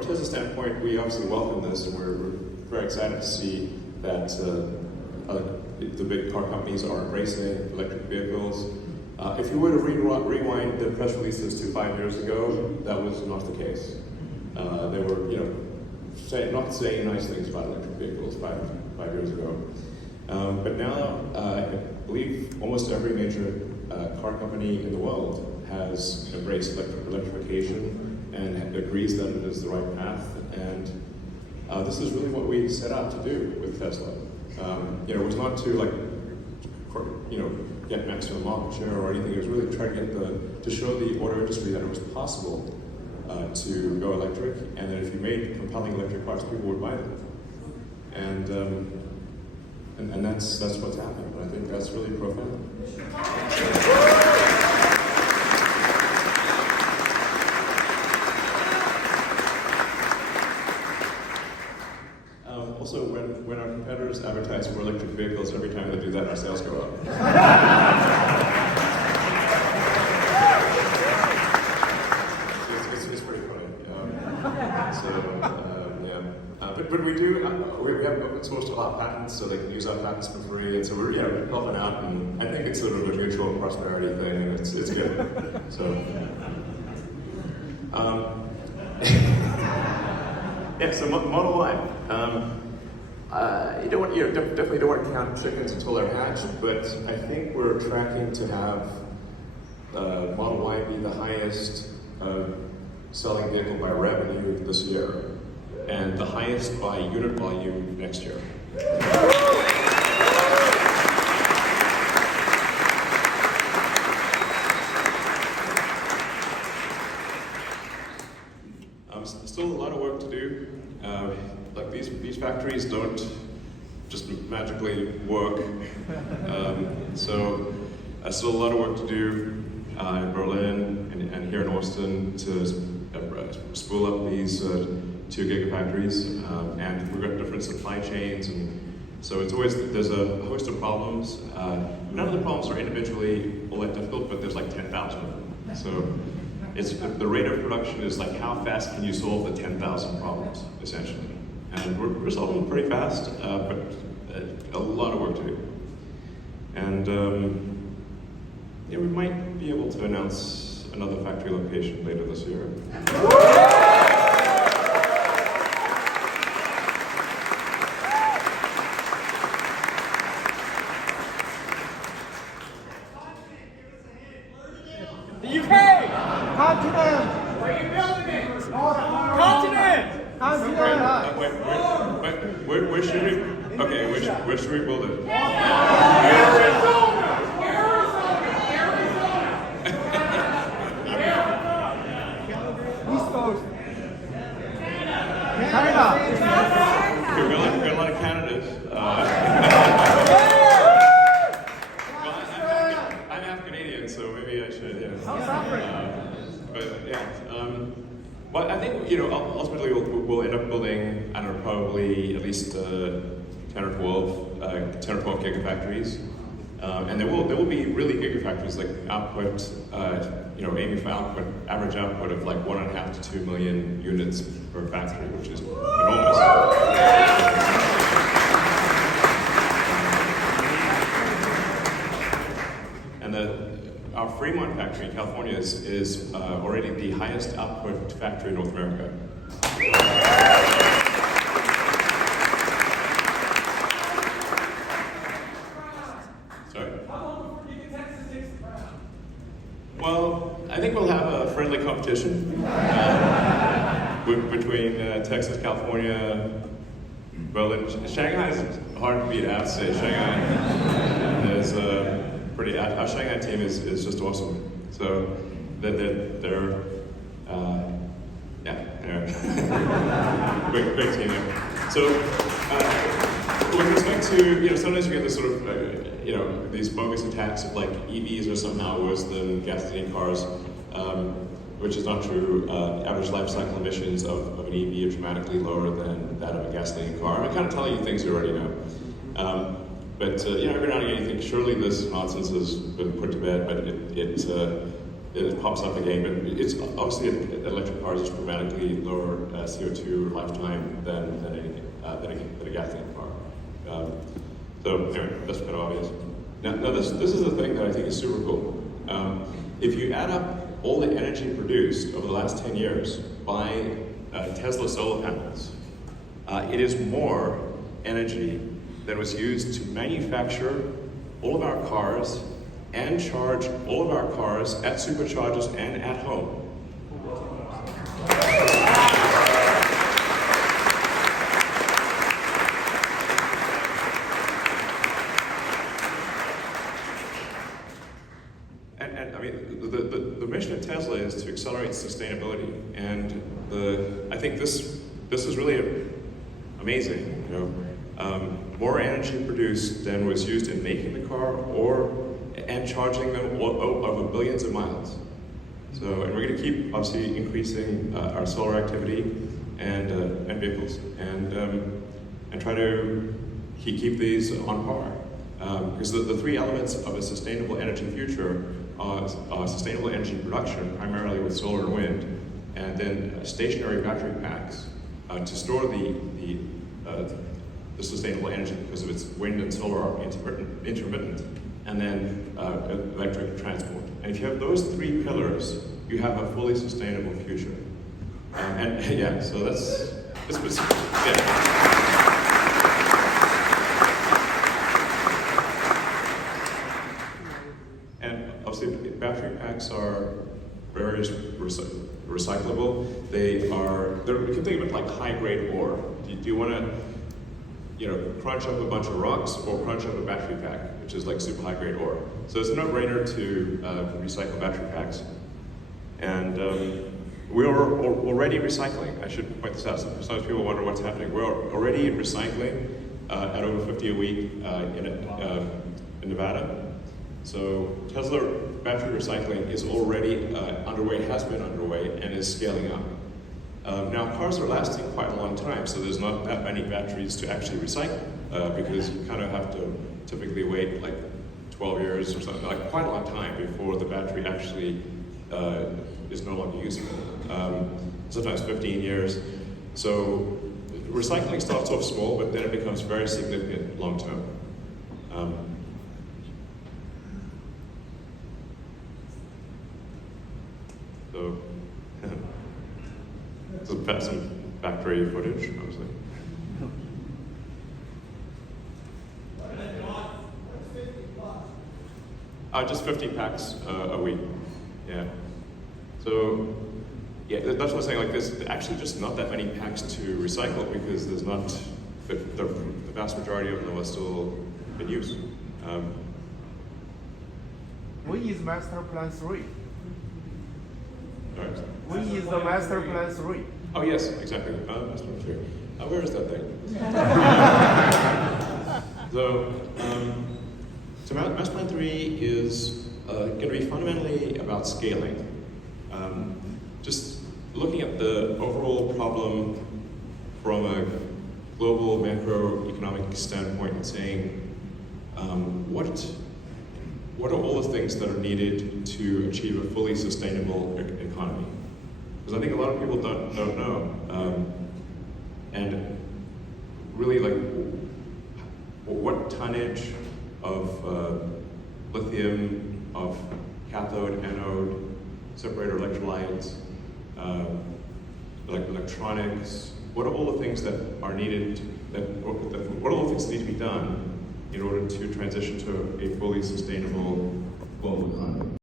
from a Tesla standpoint, we obviously welcome this, and we're very excited to see that the big car companies are embracing electric vehicles. If you were to rewind the press releases to 5 years ago, that was not the case. They were, not saying nice things about electric vehicles five years ago. But now, I believe almost every major car company in the world has embraced electrification and agrees that it is the right path. And this is really what we set out to do with Tesla. It was not to get maximum market share or anything. It was really to try to show the auto industry that it was possible to go electric, and that if you made compelling electric cars, people would buy them. And that's what's happened. I think that's really profound. Also, when our competitors advertise for electric vehicles, every time they do that, our sales go up. It's pretty funny. But we do, we have open sourced a lot of patents, so they can use our patents for free, and so we're helping out, and I think it's sort of a mutual prosperity thing, and it's good. So, so Model Y. Definitely don't want to count chickens until they're hatched, but I think we're tracking to have Model Y be the highest selling vehicle by revenue this year, and the highest by unit volume next year. Still a lot of work to do. These factories don't just magically work. So still a lot of work to do in Berlin and here in Austin to spool up these 2 gigafactories. And we've got different supply chains, and so it's always, there's a host of problems. None of the problems are individually all that difficult, but there's like 10,000 of them. So the rate of production is like how fast can you solve the 10,000 problems, essentially. And we're solving them pretty fast, but a lot of work to do. And we might be able to announce another factory location later this year. The UK! Continent! Where are you building it? Continent! Where should we? Okay, where should we build it? Arizona! East Coast. Canada. Okay, we got a lot of candidates. I'm half Canadian, so maybe I should. But I think ultimately we'll end up building, I don't know, probably at least 10 or 12 gigafactories, and there will be really gigafactories like output, aiming for average output of like 1.5 to 2 million units per factory, which is enormous. And our Fremont factory in California is already the highest output factory in North America. Sorry? How long before Giga Texas takes the crown? Well, I think we'll have a friendly competition between Texas, California, Berlin. Shanghai is hard for me to have to say. Shanghai is our Shanghai team is just awesome. So they're big team there. So with respect to sometimes you get this sort of these bogus attacks of like EVs are somehow worse than gasoline cars, which is not true. Average life cycle emissions of an EV are dramatically lower than that of a gasoline car. I'm kind of telling you things you already know. But every now and again you think surely this nonsense has been put to bed, but it pops up again, but it's obviously electric cars is dramatically lower CO2 lifetime than a gasoline car. So anyway, that's kind of obvious. Now this is the thing that I think is super cool. If you add up all the energy produced over the last 10 years by Tesla solar panels, it is more energy than was used to manufacture all of our cars and charge all of our cars at superchargers and at home. And I mean, the mission of Tesla is to accelerate sustainability, and I think this is really amazing. You know, more energy produced than was used in making the car and charging them over billions of miles. So, and we're going to keep obviously increasing our solar activity and vehicles, and try to keep these on par. Because the three elements of a sustainable energy future are sustainable energy production, primarily with solar and wind, and then stationary battery packs to store the sustainable energy because of its wind and solar are intermittent, and then electric transport. And if you have those three pillars, you have a fully sustainable future. And yeah, so this was, yeah. And obviously, battery packs are very recyclable. You can think of it like high-grade ore. Do you want to, crunch up a bunch of rocks or crunch up a battery pack, which is like super high-grade ore? So it's a no-brainer to recycle battery packs. And we are already recycling. I should point this out. Sometimes people wonder what's happening. We're already recycling at over 50 a week in Nevada. So Tesla battery recycling is already underway, has been underway, and is scaling up. Now cars are lasting quite a long time, so there's not that many batteries to actually recycle because you kind of have to typically wait like 12 years or something, like quite a long time before the battery actually is no longer usable. Sometimes 15 years. So recycling starts off small, but then it becomes very significant long term. So some factory footage, obviously. Just 50 packs a week. Yeah. So, yeah, that's what I'm saying. Like, there's actually just not that many packs to recycle because there's not the vast majority of them are still in use. When is Master Plan 3? All right. When is the Master Plan 3? Oh yes, exactly. Master Plan 3. Where is that thing? So Master Plan 3 is going to be fundamentally about scaling. Just looking at the overall problem from a global macroeconomic standpoint and saying, what are all the things that are needed to achieve a fully sustainable economy? Because I think a lot of people don't know. And really, like, what tonnage of lithium, of cathode, anode, separator electrolytes, electronics, what are all the things that are needed, what are all the things that need to be done in order to transition to a fully sustainable global economy?